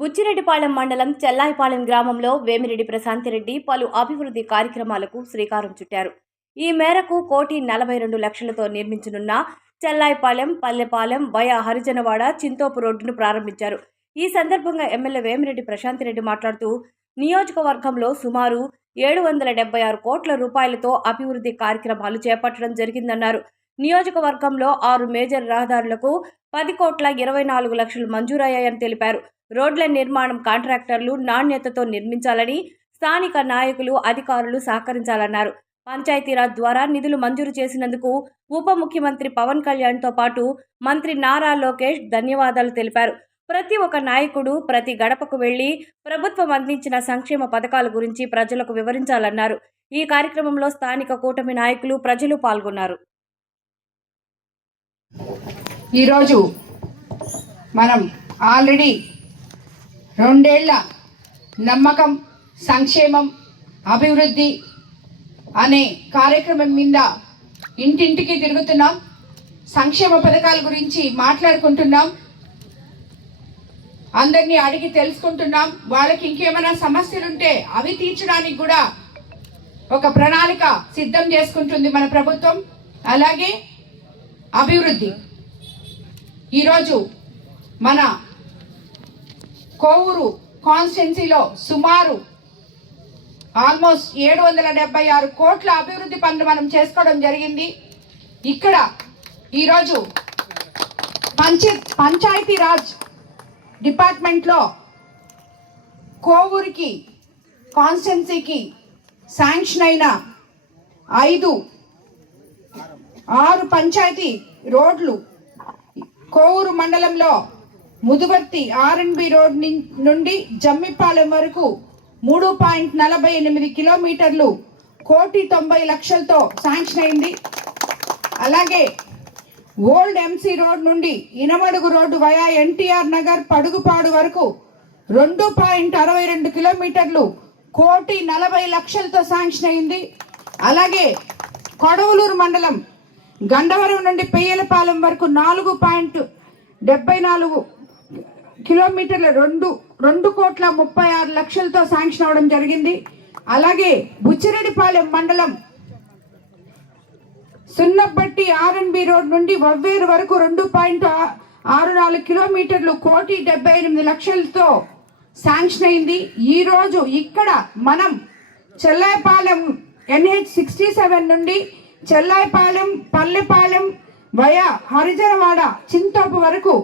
బుచ్చిరెడ్డిపాళెం మండలం చెల్లాయిపాళెం గ్రామంలో వేమిరెడ్డి ప్రశాంతిరెడ్డి పలు అభివృద్ధి కార్యక్రమాలకు శ్రీకారం చుట్టారు. ఈ మేరకు 1,42,00,000తో నిర్మించనున్న చెల్లాయిపాళెం, పల్లెపాలెం వయా హరిజనవాడ, చింతోపు రోడ్డును ప్రారంభించారు. ఈ సందర్భంగా ఎమ్మెల్యే వేమిరెడ్డి ప్రశాంతిరెడ్డి మాట్లాడుతూ, నియోజకవర్గంలో సుమారు 776 కోట్ల రూపాయలతో అభివృద్ధి కార్యక్రమాలు చేపట్టడం జరిగిందన్నారు. నియోజకవర్గంలో 6 మేజర్ రహదారులకు 10,24,00,000 మంజూరయ్యాయని తెలిపారు. రోడ్ల నిర్మాణం కాంట్రాక్టర్లు నాణ్యతతో నిర్మించాలని, స్థానిక నాయకులు, అధికారులు సహకరించాలన్నారు. పంచాయతీరాజ్ ద్వారా నిధులు మంజూరు చేసినందుకు ఉప ముఖ్యమంత్రి పవన్ కళ్యాణ్తో పాటు మంత్రి నారా లోకేష్ ధన్యవాదాలు తెలిపారు. ప్రతి ఒక్క నాయకుడు ప్రతి గడపకు వెళ్లి ప్రభుత్వం అందించిన సంక్షేమ పథకాల గురించి ప్రజలకు వివరించాలన్నారు. ఈ కార్యక్రమంలో స్థానిక కూటమి నాయకులు, ప్రజలు పాల్గొన్నారు. ఈరోజు మనం ఆల్రెడీ 2 ఏళ్ల నమ్మకం, సంక్షేమం, అభివృద్ధి అనే కార్యక్రమం మీద ఇంటింటికి తిరుగుతున్నాం. సంక్షేమ పథకాల గురించి మాట్లాడుకుంటున్నాం. అందరినీ అడిగి తెలుసుకుంటున్నాం. వాళ్ళకి ఇంకేమైనా సమస్యలుంటే అవి తీర్చడానికి కూడా ఒక ప్రణాళిక సిద్ధం చేసుకుంటుంది మన ప్రభుత్వం. అలాగే అభివృద్ధి ఈరోజు మన కోవూరు కాన్స్టిట్యున్సీలో సుమారు ఆల్మోస్ట్ 776 కోట్ల అభివృద్ధి పనులు మనం చేసుకోవడం జరిగింది. ఇక్కడ ఈరోజు పంచాయతీరాజ్ డిపార్ట్మెంట్లో కోవూరుకి కాన్స్టిట్యున్సీకి శాంక్షన్ అయిన 6 పంచాయతీ రోడ్లు కోవూరు మండలంలో ముదువర్తి ఆర్ఎన్బి రోడ్ నుండి జమ్మిపాలెం వరకు 3.48 కిలోమీటర్లు 1,90,00,000తో శాంక్షన్ అయింది. అలాగే ఓల్డ్ ఎంసీ రోడ్ నుండి ఇనమడుగు రోడ్డు వయా ఎన్టీఆర్ నగర్ పడుగుపాడు వరకు 2.62 కిలోమీటర్లు 1,40,00,000తో శాంక్షన్ అయింది. అలాగే కొడవలూరు మండలం గండవరం నుండి పెయ్యలపాలెం వరకు 4.74 కిలోమీటర్ల 2,36,00,000తో శాంక్షన్ అవడం జరిగింది. అలాగే బుచ్చిరెడ్డిపాళెం మండలం సున్నపట్టి ఆర్ఎన్బి రోడ్ నుండి వవ్వేరు వరకు 2.64 కిలోమీటర్లు 1,78,00,000తో శాంక్షన్ అయింది. ఈరోజు ఇక్కడ మనం చెల్లాయిపాలెం NH67 నుండి చెల్లాయిపాలెం, పల్లెపాలెం వయా హరిజనవాడ, చింతోపు వరకు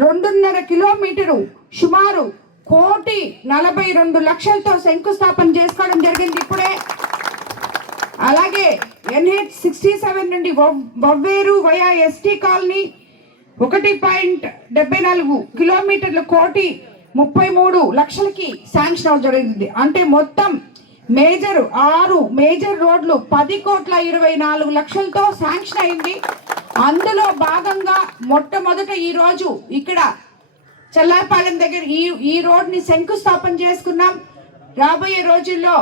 2.5 కిలోమీటరు సుమారు 1,42,00,000తో శంకుస్థాపన చేసుకోవడం జరిగింది ఇప్పుడే. అలాగే NH67 నుండి వవ్వేరు వయా ఎస్టీ కాలనీ 1.74 కిలోమీటర్లు 1,33,00,000కి శాంక్షన్ అవడం జరిగింది. అంటే మొత్తం 6 మేజర్ రోడ్లు 10,24,00,000తో శాంక్షన్ అయింది. అందులో భాగంగా మొట్టమొదట ఈరోజు ఇక్కడ చెల్లాయిపాలెం దగ్గర ఈ రోడ్ని శంకుస్థాపన చేసుకున్నాం. రాబోయే రోజుల్లో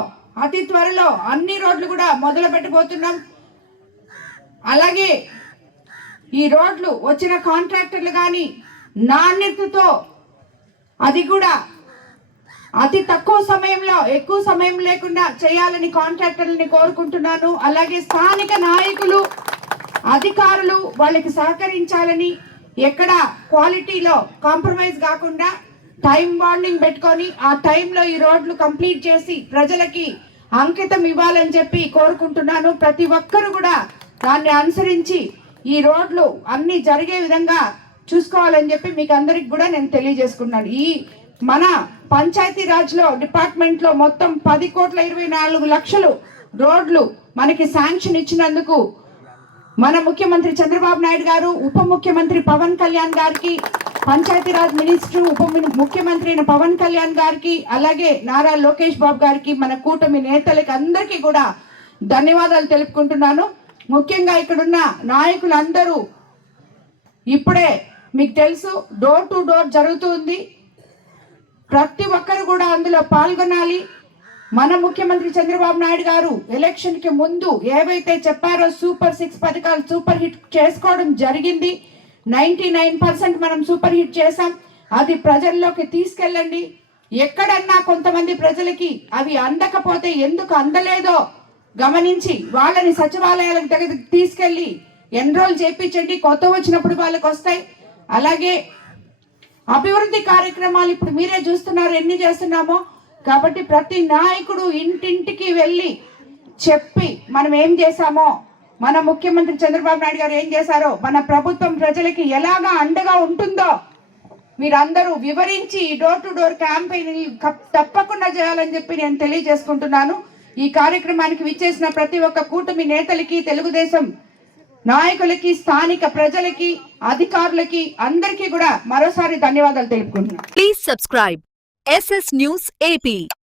అతి త్వరలో అన్ని రోడ్లు కూడా మొదలు పెట్టబోతున్నాం. అలాగే ఈ రోడ్లు వచ్చిన కాంట్రాక్టర్లు కానీ నాణ్యతతో, అది కూడా అతి తక్కువ సమయంలో ఎక్కువ సమయం లేకుండా చేయాలని కాంట్రాక్టర్లని కోరుకుంటున్నాను. అలాగే స్థానిక నాయకులు, అధికారులు వాళ్ళకి సహకరించాలని, ఎక్కడ క్వాలిటీలో కాంప్రమైజ్ కాకుండా టైం బాండింగ్ పెట్టుకొని ఆ టైంలో ఈ రోడ్లు కంప్లీట్ చేసి ప్రజలకి అంకితం ఇవ్వాలని చెప్పి కోరుకుంటున్నాను. ప్రతి ఒక్కరు కూడా దాన్ని అనుసరించి ఈ రోడ్లు అన్ని జరిగే విధంగా చూసుకోవాలని చెప్పి మీకు అందరికి కూడా నేను తెలియజేసుకున్నాను. ఈ మన పంచాయతీరాజ్లో డిపార్ట్మెంట్లో మొత్తం 10,24,00,000 రోడ్లు మనకి శాంక్షన్ ఇచ్చినందుకు మన ముఖ్యమంత్రి చంద్రబాబు నాయుడు గారు, ఉప ముఖ్యమంత్రి పవన్ కళ్యాణ్ గారికి, పంచాయతీరాజ్ మినిస్టర్ ఉప ముఖ్యమంత్రి పవన్ కళ్యాణ్ గారికి, అలాగే నారా లోకేష్ బాబు గారికి, మన కూటమి నేతలకి అందరికీ కూడా ధన్యవాదాలు తెలుపుకుంటున్నాను. ముఖ్యంగా ఇక్కడున్న నాయకులందరూ ఇప్పుడే మీకు తెలుసు డోర్ టు డోర్ జరుగుతుంది. ప్రతి ఒక్కరు కూడా అందులో పాల్గొనాలి. మన ముఖ్యమంత్రి చంద్రబాబు నాయుడు గారు ఎలక్షన్కి ముందు ఏవైతే చెప్పారో సూపర్ 6 పథకాలు సూపర్ హిట్ చేసుకోవడం జరిగింది. 99% మనం సూపర్ హిట్ చేసాం. అది ప్రజల్లోకి తీసుకెళ్ళండి. ఎక్కడన్నా కొంతమంది ప్రజలకి అవి అందకపోతే ఎందుకు అందలేదో గమనించి వాళ్ళని సచివాలయాలకు దగ్గరికి తీసుకెళ్ళి ఎన్రోల్ చేయించండి. కొత్త వచ్చినప్పుడు వాళ్ళకి వస్తాయి. అలాగే అభివృద్ధి కార్యక్రమాలు ఇప్పుడు మీరే చూస్తున్నారు ఎన్ని చేస్తున్నామో. కాబట్టి ప్రతి నాయకుడు ఇంటింటికి వెళ్ళి చెప్పి మనం ఏం చేశామో, మన ముఖ్యమంత్రి చంద్రబాబు నాయుడు గారు ఏం చేశారో, మన ప్రభుత్వం ప్రజలకి ఎలాగా అండగా ఉంటుందో మీరందరూ వివరించి డోర్ టు డోర్ క్యాంపెయిన్ తప్పకుండా చేయాలని చెప్పి నేను తెలియజేసుకుంటున్నాను. ఈ కార్యక్రమానికి విచ్చేసిన ప్రతి ఒక్క కూటమి నేతలకి, తెలుగుదేశం నాయకులకి, స్థానిక ప్రజలకి, అధికారులకి అందరికీ కూడా మరోసారి ధన్యవాదాలు తెలుపుకుంటున్నాను. Please subscribe SS News AP.